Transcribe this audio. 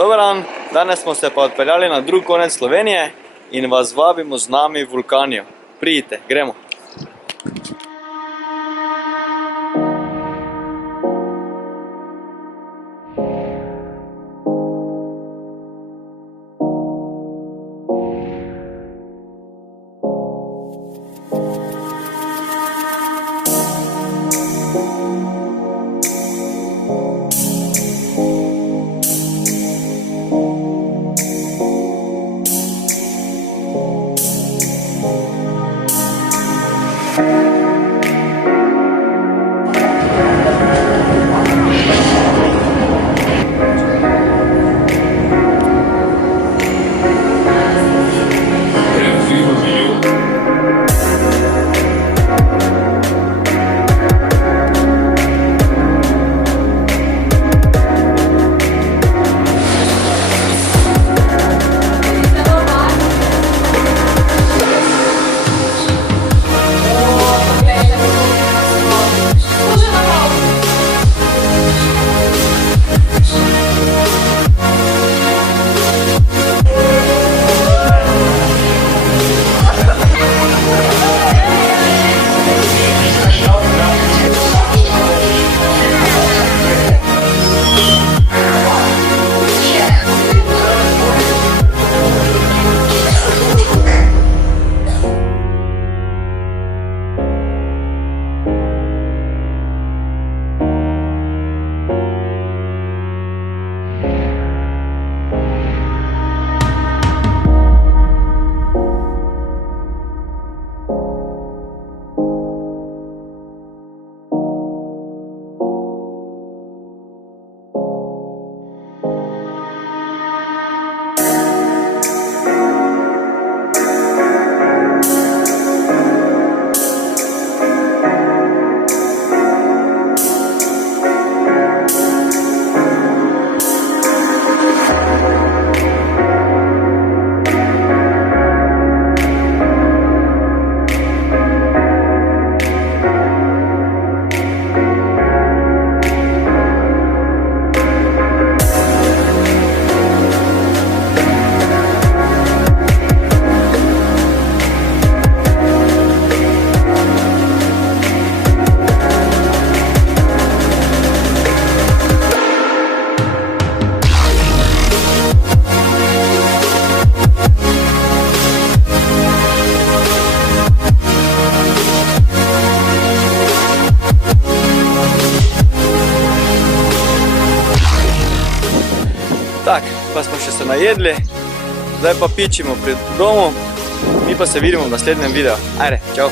Dober dan, danes smo se pa odpeljali na drug konec Slovenije in vas vabimo z nami v Vulkanijo. Pridite, gremo! Tak, pa smo še se najedli, zdaj pa pičimo pred domu, mi pa se vidimo v naslednjem videu. Ajde, čau!